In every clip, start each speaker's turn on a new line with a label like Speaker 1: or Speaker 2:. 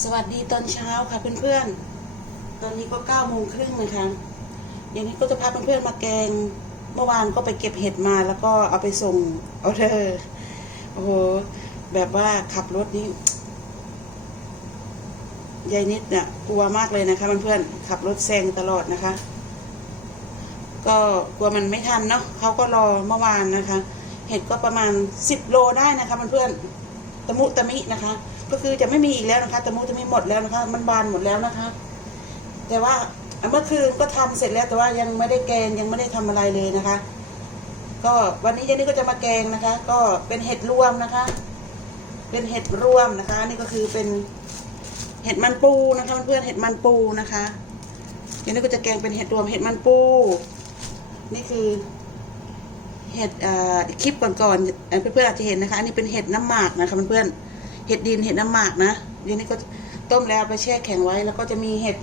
Speaker 1: สวัสดีตอนเช้าค่ะเพื่อนๆ ตอนนี้ก็เก้าโมงครึ่งนะคะอย่างนี้ก็จะพาเพื่อนๆมาแกง เมื่อวานก็ไปเก็บเห็ดมาแล้วก็เอาไปส่งออเดอร์โอ้โห แบบว่าขับรถนี่ยายนิดเนี่ยกลัวมากเลยนะคะเพื่อนๆขับรถแซงตลอดนะคะ ก็กลัวมันไม่ทันเนาะเขาก็รอเมื่อวานนะคะ เห็ดก็ประมาณสิบโลได้นะคะเพื่อนๆตะมุตะมินะคะ ก็คือจะไม่มีอีกแล้วนะคะตะมุตะมิหมดแล้วนะคะ มันบานหมดแล้วนะคะ แต่ว่าเมื่อคืนก็ทำเสร็จแล้วแต่ว่ายังไม่ได้แกงยังไม่ได้ทำอะไรเลยนะคะ ก็วันนี้เจนนี่ก็จะมาแกงนะคะ ก็เป็นเห็ดรวมนะคะ เป็นเห็ดรวมนะคะ นี่ก็คือเป็นเห็ดมันปูนะคะเพื่อนเห็ดมันปูนะคะเจนนี่ก็จะแกงเป็นเห็ดรวมเห็ดมันปู นี่คือเห็ดคลิปก่อนๆเอ่อเพื่อนๆอาจจะเห็นนะคะ อันนี้เป็นเห็ดน้ำหมากนะคะเพื่อนๆ เห็ดดินเห็ดน้ำหมากนะเดี๋ยวนี้ก็ต้มแล้วไปแช่แข็งไว้ แล้วก็จะมีเห็ด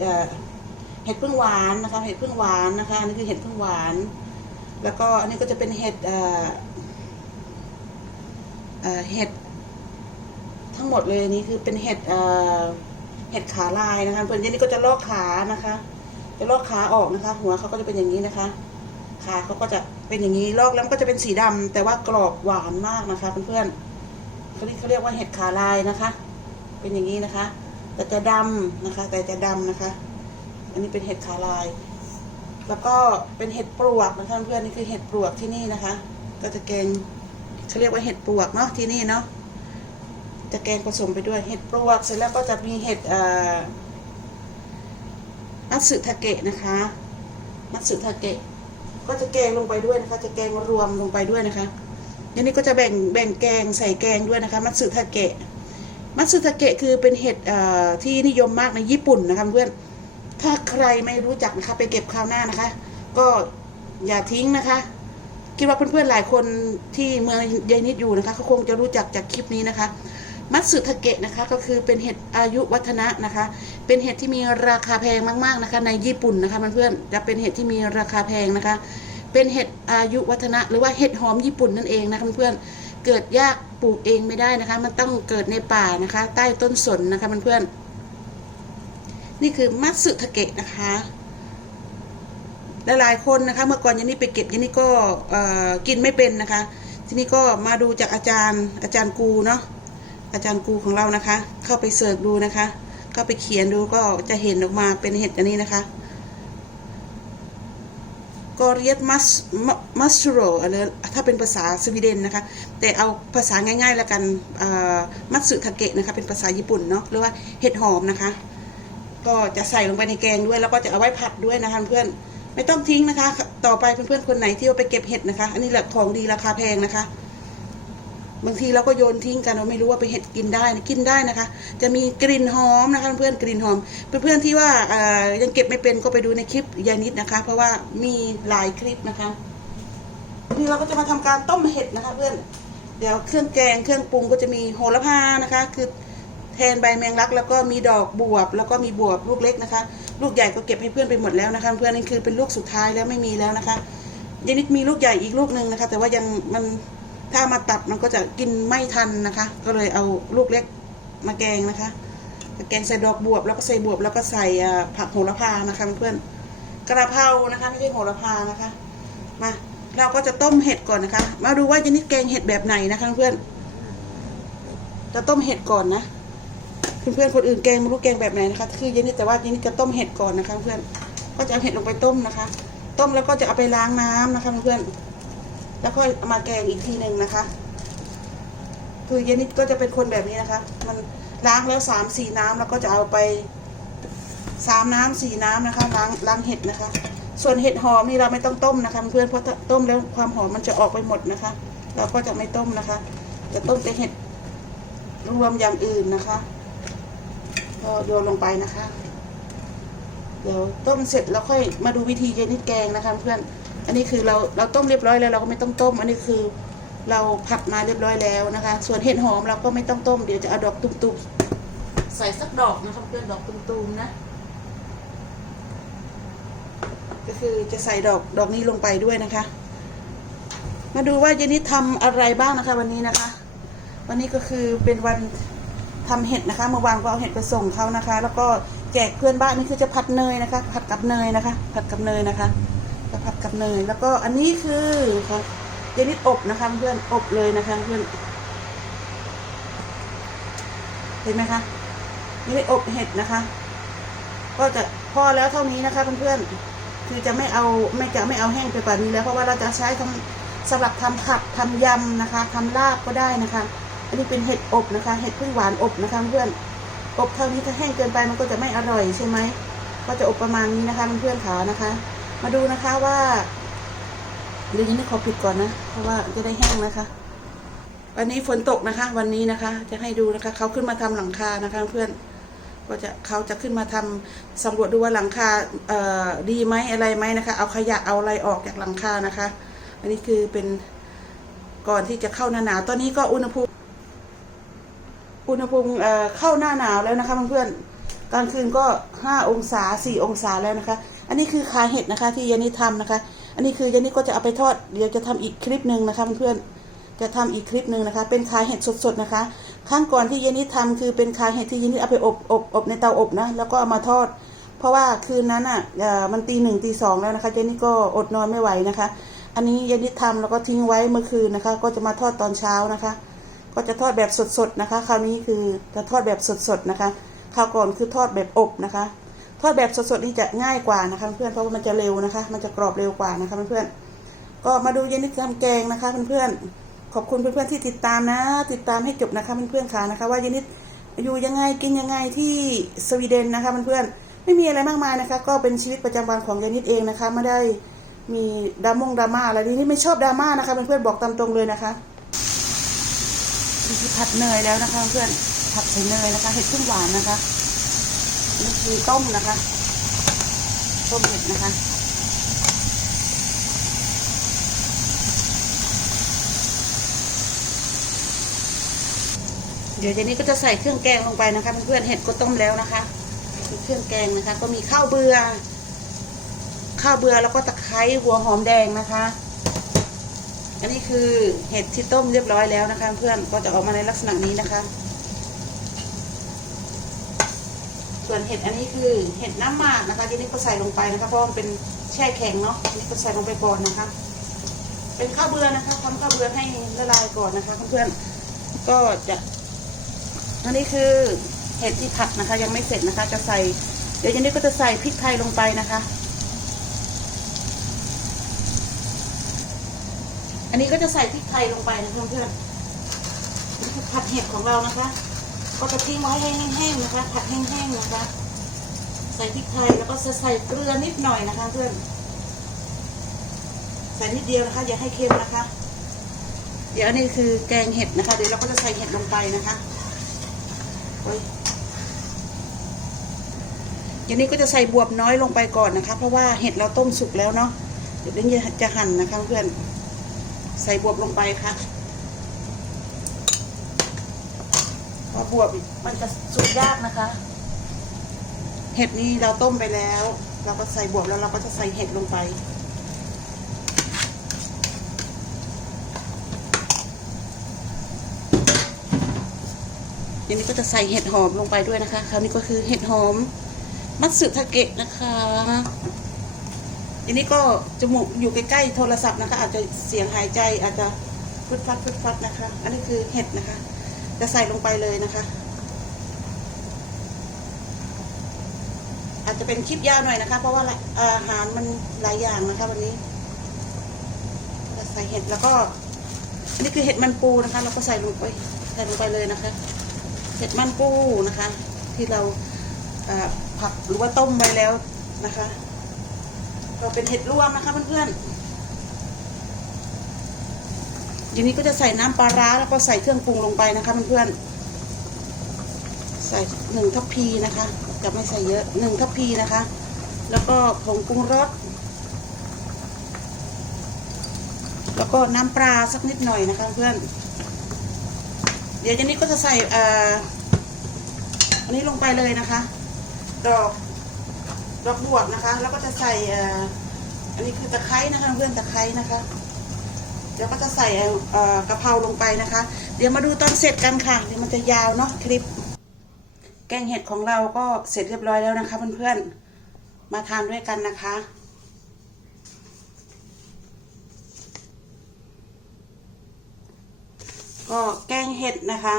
Speaker 1: เห็ดพึ่งหวานนะคะเห็ดพึ่งหวานนะคะอันนี้คือเห็ดพึ่งหวาน แล้วก็อันนี้ก็จะเป็นเห็ดเห็ดทั้งหมดเลยนี้คือเป็นเห็ดเห็ดขาลายนะคะเพื่อนๆอันนี้ก็จะลอกขานะคะ จะลอกขาออกนะคะ หัวเขาก็จะเป็นอย่างนี้นะคะขาเขาก็จะเป็นอย่างนี้ลอกแล้วก็จะเป็นสีดำแต่ว่ากรอบหวานมากนะคะเพื่อนๆ เขาเรียกเขาเรียกว่าเห็ดขาลายนะคะ เป็นอย่างนี้นะคะ แต่จะดำนะคะ แต่จะดำนะคะ อันนี้เป็นเห็ดขาลาย แล้วก็เป็นเห็ดปลวกนะคะเพื่อนนี่คือเห็ดปลวกที่นี่นะคะ ก็จะแกงเขาเรียกว่าเห็ดปลวกเนาะที่นี่เนาะจะแกงผสมไปด้วยเห็ดปลวกเสร็จแล้วก็จะมีเห็ดมัตสึทาเกะนะคะมัตสึทาเกะก็จะแกงลงไปด้วยนะคะ จะแกงรวมลงไปด้วยนะคะ อันนี้ก็จะแบ่งแบ่งแกงใส่แกงด้วยนะคะ มัตสึทาเกะ มัตสึทาเกะคือเป็นเห็ดที่นิยมมากในญี่ปุ่นนะคะเพื่อน ถ้าใครไม่รู้จักนะคะไปเก็บคราวหน้านะคะ ก็อย่าทิ้งนะคะ คิดว่าเพื่อนๆหลายคนที่เมืองยายนิดอยู่นะคะเขาคงจะรู้จักจากคลิปนี้นะคะ มัตสึทาเกะนะคะก็คือเป็นเห็ดอายุวัฒนะนะคะ เป็นเห็ดที่มีราคาแพงมากๆนะคะ ในญี่ปุ่นนะคะเพื่อนๆจะเป็นเห็ดที่มีราคาแพงนะคะ เป็นเห็ดอายุวัฒนะ หรือว่าเห็ดหอมญี่ปุ่นนั่นเองนะคะเพื่อนๆเกิดยากปลูกเองไม่ได้นะคะ มันต้องเกิดในป่านะคะ ใต้ต้นสนนะคะเพื่อนๆนี่คือมัตสึทาเกะนะคะหลายๆคนนะคะ เมื่อก่อนยันนี่ไปเก็บยันนี่ก็กินไม่เป็นนะคะ ทีนี้ก็มาดูจากอาจารย์อาจารย์กูเนาะอาจารย์กูของเรานะคะ เข้าไปเสิร์ชดูนะคะ เข้าไปเขียนดูก็จะเห็นออกมาเป็นเห็ดอันนี้นะคะ กอเรียตมัสมัสโรอะไรถ้าเป็นภาษาสวีเดนนะคะ แต่เอาภาษาง่ายๆแล้วกันมัตสึทาเกะนะคะ เป็นภาษาญี่ปุ่นเนาะหรือว่าเห็ดหอมนะคะ ก็จะใส่ลงไปในแกงด้วย แล้วก็จะเอาไว้ผัดด้วยนะคะเพื่อนไม่ต้องทิ้งนะคะ ต่อไปเพื่อนๆคนไหนที่เอาไปเก็บเห็ดนะคะ อันนี้แหละของดีราคาแพงนะคะ บางทีเราก็โยนทิ้งกันเราไม่รู้ว่าไปเห็ดกินได้นะกินได้นะคะ จะมีกลิ่นหอมนะคะเพื่อนๆกลิ่นหอมเพื่อนๆที่ว่ายังเก็บไม่เป็นก็ไปดูในคลิปยายนิดนะคะ เพราะว่ามีหลายคลิปนะคะทีเราก็จะมาทำการต้มเห็ดนะคะเพื่อนเดี๋ยวเครื่องแกงเครื่องปรุงก็จะมีโหระพานะคะ คือแทนใบแมงลัก แล้วก็มีดอกบวบ แล้วก็มีบวบลูกเล็กนะคะ ลูกใหญ่ก็เก็บให้เพื่อนไปหมดแล้วนะคะ เพื่อนนี่คือเป็นลูกสุดท้ายแล้วไม่มีแล้วนะคะยายนิดมีลูกใหญ่อีกลูกหนึ่งนะคะ แต่ว่ายังมัน ถ้ามาตัดมันก็จะกินไม่ทันนะคะ ก็เลยเอาลูกเล็กมาแกงนะคะแกงใส่ดอกบวบแล้วก็ใส่บวบแล้วก็ใส่ผักโหระพานะคะเพื่อนกระเพรานะคะไม่ใช่โหระพานะคะมาเราก็จะต้มเห็ดก่อนนะคะ มาดูว่าจะนิดแกงเห็ดแบบไหนนะคะเพื่อนจะต้มเห็ดก่อนนะเพื่อนๆคนอื่นแกงไม่รู้แกงแบบไหนนะคะ คือเยนนี่แต่ว่าเยนนี่จะต้มเห็ดก่อนนะคะเพื่อนก็จะเอาเห็ดลงไปต้มนะคะ ต้มแล้วก็จะเอาไปล้างน้ำนะคะเพื่อน แล้วค่อยเอามาแกงอีกทีหนึ่งนะคะ คือเยนิดก็จะเป็นคนแบบนี้นะคะ มันล้างแล้วสามสี่น้ำแล้วก็จะเอาไปสามน้ำสี่น้ำนะคะ ล้างล้างเห็ดนะคะ ส่วนเห็ดหอมนี่เราไม่ต้องต้มนะคะเพื่อนเพราะต้มแล้วความหอมมันจะออกไปหมดนะคะ เราก็จะไม่ต้มนะคะ จะต้มแต่เห็ดรวมอย่างอื่นนะคะก็โยนลงไปนะคะ เดี๋ยวต้มเสร็จแล้วค่อยมาดูวิธีเยนิดแกงนะคะเพื่อน อันนี้คือเราเราต้มเรียบร้อยแล้วเราก็ไม่ต้องต้ม อันนี้คือเราผัดมาเรียบร้อยแล้วนะคะ ส่วนเห็ดหอมเราก็ไม่ต้องต้มเดี๋ยวจะเอาดอกตุ้มๆใส่สักดอกนะคะเพื่อนดอกตุ้มๆนะ ก็คือจะใส่ดอกดอกนี้ลงไปด้วยนะคะ มาดูว่าเจนิดทำอะไรบ้างนะคะ วันนี้นะคะ วันนี้ก็คือเป็นวันททำเห็ดนะคะเมื่อวานก็เอาเห็ดไปส่งเขานะคะ แล้วก็แจกเพื่อนบ้านนี่คือจะผัดเนยนะคะ ผัดกับเนยนะคะ ผัดกับเนยนะคะ จะผัดกับเนยแล้วก็อันนี้คือค่ะเจนิดอบนะคะเพื่อนอบเลยนะคะเพื่อนเห็นไหมคะนี่ได้อบเห็ดนะคะ ก็จะพอแล้วเท่านี้นะคะเพื่อนๆคือจะไม่เอาไม่จะไม่เอาแห้งไปกว่านี้แล้วเพราะว่าเราจะใช้ทำสำหรับทำผัดทำยำนะคะทำลาบก็ได้นะคะ อันนี้เป็นเห็ดอบนะคะ เห็ดพึ่งหวานอบนะคะเพื่อนอบเท่านี้ถ้าแห้งเกินไปมันก็จะไม่อร่อยใช่ไหมก็จะอบประมาณนี้นะคะเพื่อนๆขานะคะ มาดูนะคะว่าเดี๋ยวนี้ขอปิดก่อนนะ เพราะว่าจะได้แห้งนะคะ วันนี้ฝนตกนะคะ วันนี้นะคะ จะให้ดูนะคะเขาขึ้นมาทำหลังคานะคะเพื่อนก็จะเขาจะขึ้นมาทำสำรวจดูว่าหลังคาเอ่อดีไหมอะไรไหมนะคะ เอาขยะเอาอะไรออกจากหลังคานะคะ อันนี้คือเป็นก่อนที่จะเข้าหน้าหนาวตอนนี้ก็อุณหภูมิอุณหภูมิเอ่อเข้าหน้าหนาวแล้วนะคะเพื่อนๆกลางคืนก็ห้าองศาสี่องศาแล้วนะคะ อันนี้คือคาเห็ดนะคะ ที่ยานิทำนะคะ อันนี้คือยานิก็จะเอาไปทอด เดี๋ยวจะทำอีกคลิปหนึ่งนะคะเพื่อนๆ จะทำอีกคลิปหนึ่งนะคะ เป็นคาเห็ดสดๆนะคะ ครั้งก่อนที่ยานิทำคือเป็นคาเห็ดที่ยานิเอาไปอบอบอบในเตาอบนะ แล้วก็เอามาทอด เพราะว่าคืนนั้นอะมันตีหนึ่งตีสองแล้วนะคะเจนนี่ก็อดนอนไม่ไหวนะคะ อันนี้ยานิทำแล้วก็ทิ้งไว้เมื่อคืนนะคะ ก็จะมาทอดตอนเช้านะคะ ก็จะทอดแบบสดๆนะคะ คราวนี้คือจะทอดแบบสดๆนะคะ คราวก่อนคือทอดแบบอบนะคะ ทอดแบบสดๆนี่จะง่ายกว่านะคะเพื่อนเพราะว่ามันจะเร็วนะคะ มันจะกรอบเร็วกว่านะคะเพื่อนก็มาดูเย็นนิทำแกงนะคะเพื่อนๆขอบคุณเพื่อนๆที่ติดตามนะ ติดตามให้จบนะคะเพื่อนๆค่ะนะคะ ว่าเย็นนิดอยู่ยังไงกินยังไงที่สวีเดนนะคะเพื่อนๆไม่มีอะไรมากมายนะคะ ก็เป็นชีวิตประจำวันของเย็นนิดเองนะคะไม่ได้มีดรามงดราม่าอะไรนี่ไม่ชอบดราม่านะคะเพื่อนๆบอกตามตรงเลยนะคะนี่ผัดเนยแล้วนะคะเพื่อนผัดใส่เนยนะคะเห็ดขึ้นหวานนะคะ นี่คือต้มนะคะ ต้มเห็ดนะคะเดี๋ยวเจนี้ก็จะใส่เครื่องแกงลงไปนะคะเพื่อนๆเห็ดก็ต้มแล้วนะคะมีเครื่องแกงนะคะ ก็มีข้าวเบือข้าวเบือแล้วก็ตะไคร้หัวหอมแดงนะคะ อันนี้คือเห็ดที่ต้มเรียบร้อยแล้วนะคะ เพื่อนก็จะออกมาในลักษณะนี้นะคะ ส่วนเห็ดอันนี้คือเห็ดน้ำหมากนะคะที่นี่ก็ใส่ลงไปนะคะเพราะมันเป็นแช่แข็งเนาะอันนี่ก็ใส่ลงไปก่อนนะคะ เป็นข้าวเบือนะคะทำข้าวเบือให้ละลายก่อนนะคะเพื่อนๆก็จะอันนี้คือเห็ดที่ผัดนะคะ ยังไม่เสร็จนะคะ จะใส่ เดี๋ยวยันนี้ก็จะใส่พริกไทยลงไปนะคะ อันนี้ก็จะใส่พริกไทยลงไปนะเพื่อนๆผัดเห็ดของเรานะคะ ก็จะทิ้งไว้ให้แห้งๆนะคะผัดแห้งๆนะคะ ใส่พริกไทยแล้วก็จะใส่เกลือนิดหน่อยนะคะเพื่อนใส่นิดเดียวนะคะ อย่าให้เค็มนะคะ เดี๋ยวอันนี้คือแกงเห็ดนะคะ เดี๋ยวเราก็จะใส่เห็ดลงไปนะคะโอ้ยอย่างนี้ก็จะใส่บวบน้อยลงไปก่อนนะคะ เพราะว่าเห็ดเราต้มสุกแล้วเนาะเดี๋ยวเดี๋ยวจะหั่นนะคะเพื่อน ใส่บวบลงไปค่ะเพราะบวบมันจะสุกยากนะคะ เห็ดนี้เราต้มไปแล้ว เราก็ใส่บวบแล้วเราก็จะใส่เห็ดลงไป ทีนี้ก็จะใส่เห็ดหอมลงไปด้วยนะคะ คราวนี้ก็คือเห็ดหอม มัตสึทาเกะนะคะทีนี้ก็จมูกอยู่ใกล้ๆโทรศัพท์นะคะ อาจจะเสียงหายใจอาจจะฟึดฟัดฟึดฟัดนะคะ อันนี้คือเห็ดนะคะ จะใส่ลงไปเลยนะคะ อาจจะเป็นคลิปยาวหน่อยนะคะ เพราะว่าอาหารมันหลายอย่างนะคะ วันนี้ใส่เห็ดแล้วก็นนี้คือเห็ดมันปูนะคะ เราก็ใส่ลงไปใส่ลงไปเลยนะคะ เห็ดมันปูนะคะ ที่เราผักหรือว่าต้มไว้แล้วนะคะก็เป็นเห็ดรวมนะคะเพื่อนๆ ทีนี้ก็จะใส่น้ำปลาร้าแล้วก็ใส่เครื่องปรุงลงไปนะคะเพื่อนๆใส่หนึ่งทัพพีนะคะจะไม่ใส่เยอะหนึ่งทัพพีนะคะ แล้วก็ผงปรุงรสแล้วก็น้ำปลาสักนิดหน่อยนะคะเพื่อน เดี๋ยวเจนนี่ก็จะใส่อ่ออันนี้ลงไปเลยนะคะ ดอกดอกบวบนะคะ แล้วก็จะใส่อ่ออันนี้คือตะไคร้นะคะเพื่อนตะไคร้นะคะ ดี๋ยวก็จะใส่กะเพราลงไปนะคะ เดี๋ยวมาดูตอนเสร็จกันค่ะ เดี๋ยวมันจะยาวเนาะคลิป แกงเห็ดของเราก็เสร็จเรียบร้อยแล้วนะคะเพื่อนๆ มาทานด้วยกันนะคะก็แกงเห็ดนะคะ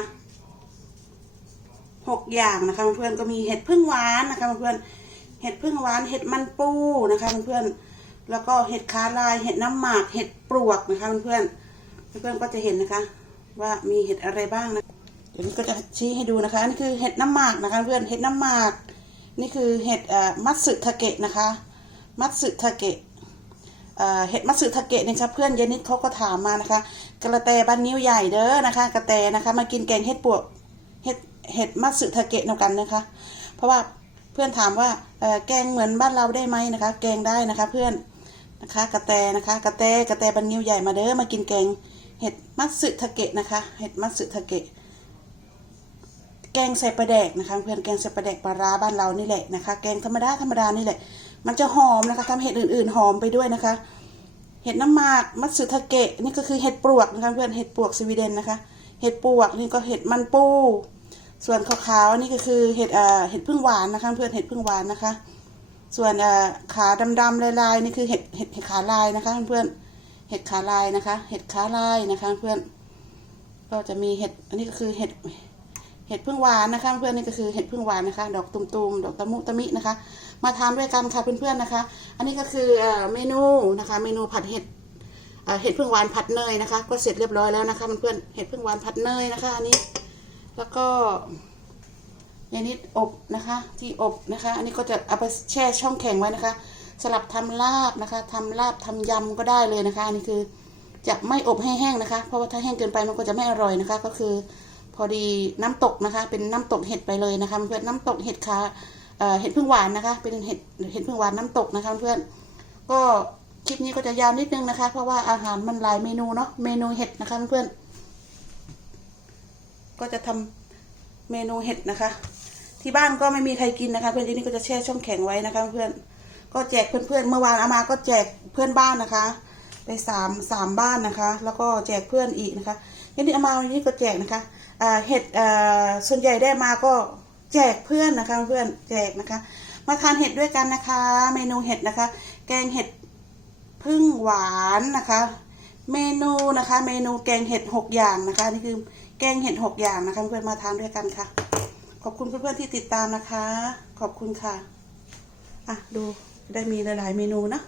Speaker 1: หกอย่างนะคะเพื่อนๆก็มีเห็ดพึ่งหวานนะคะเพื่อนๆเห็ดพึ่งหวานเห็ดมันปูนะคะเพื่อนๆ แล้วก็เห็ดขาลายเห็ดน้ำหมากเห็ดปลวกนะคะเพื่อนๆเพื่อนๆก็จะเห็นนะคะ ว่ามีเห็ดอะไรบ้างนะเดี๋ยวนี้ก็จะชี้ให้ดูนะคะนี่คือเห็ดน้ำหมากนะคะ เพื่อนเห็ดน้ำหมาก นี่คือเห็ดมัตสึทาเกะนะคะ มัตสึทาเกะเห็ดมัตสึทาเกะนี่ครับเพื่อนเยนิดเขาก็ถามมานะคะ กระแตบ้านนิ้วใหญ่เด้อนะคะ กระแตนะคะมากินแกงเห็ดปวกเห็ดเห็ดมัตสึทาเกะนำกันนะคะ เพราะว่าเพื่อนถามว่าแกงเหมือนบ้านเราได้ไหมนะคะ แกงได้นะคะ เพื่อน นะคะ กระแตนะคะ กระแตกระแตบ้านนิ้วใหญ่มาเด้อมากินแกงเห็ดมัตสึทาเกะนะคะ เห็ดมัตสึทาเกะ แกงใส่ปลาแดกนะคะ เพื่อนแกงใส่ปลาแดกปลาร้าบ้านเรานี่แหละนะคะ แกงธรรมดาธรรมดานี่แหละ มันจะหอมนะคะทำเห็ดอื่นๆหอมไปด้วยนะคะ เห็ดน้ำหมากมัตสึทาเกะนี่ก็คือเห็ดปลวกนะคะเพื่อนเห็ดปลวกสวีเดนนะคะ เห็ดปลวกนี่ก็เห็ดมันปู ส่วนขาวๆนี่ก็คือเห็ดเอ่อเห็ดพึ่งหวานนะคะ เพื่อนเห็ดพึ่งหวานนะคะ ส่วนขาดำๆลายๆนี่คือเห็ดเห็ดเห็ดขาลายนะคะเพื่อนเห็ดขาลายนะคะ เห็ดขาลายนะคะเพื่อนก็จะมีเห็ดอันนี้ก็คือเห็ดเห็ดพึ่งหวานนะคะ เพื่อนนี่ก็คือเห็ดพึ่งหวานนะคะ ดอกตุ่มๆดอกตะมุตะมินะคะ มาทานด้วยกันค่ะเพื่อนๆนะคะ อันนี้ก็คือเมนูนะคะ เมนูผัดเห็ดเอ่อเห็ดพึ่งหวานผัดเนยนะคะ ก็เสร็จเรียบร้อยแล้วนะคะเพื่อนๆเห็ดพึ่งหวานผัดเนยนะคะ อันนี้ แล้วก็ ยานิดอบนะคะ ที่อบนะคะ อันนี้ก็จะเอาไปแช่ช่องแข็งไว้นะคะ สลับทำลาบนะคะทำลาบทำยำก็ได้เลยนะคะ อันนี้คือจะไม่อบให้แห้งนะคะ เพราะว่าถ้าแห้งเกินไปมันก็จะไม่อร่อยนะคะ ก็คือ พอดีน้ำตกนะคะ เป็นน้ำตกเห็ดไปเลยนะคะเพื่อนน้ำตกเห็ดขาเอ่อเห็ดพึ่งหวานนะคะ เป็นเห็ดเห็ดพึ่งหวานน้ำตกนะคะเพื่อนก็คลิปนี้ก็จะยาวนิดนึงนะคะ เพราะว่าอาหารมันหลายเมนูเนาะเมนูเห็ดนะคะเพื่อนก็จะทำเมนูเห็ดนะคะ ที่บ้านก็ไม่มีใครกินนะคะ เพื่อนที่นี่ก็จะแช่ช่องแข็งไว้นะคะเพื่อนก็แจกเพื่อนๆเมื่อวานอามาก็แจกเพื่อนบ้านนะคะ ไปสามสามบ้านนะคะ แล้วก็แจกเพื่อนอีกนะคะยันนี้อามาวันนี้ก็แจกนะคะเห็ดส่วนใหญ่ได้มาก็แจกเพื่อนนะคะ เพื่อนแจกนะคะ มาทานเห็ดด้วยกันนะคะ เมนูเห็ดนะคะ แกงเห็ดพึ่งหวานนะคะ เมนูนะคะ เมนูแกงเห็ดหกอย่างนะคะนี่คือแกงเห็ดหกอย่างนะคะ เพื่อนมาทานด้วยกันค่ะ ขอบคุณเพื่อนๆที่ติดตามนะคะ ขอบคุณค่ะ อะ ดูได้มีหลายๆเมนูนะ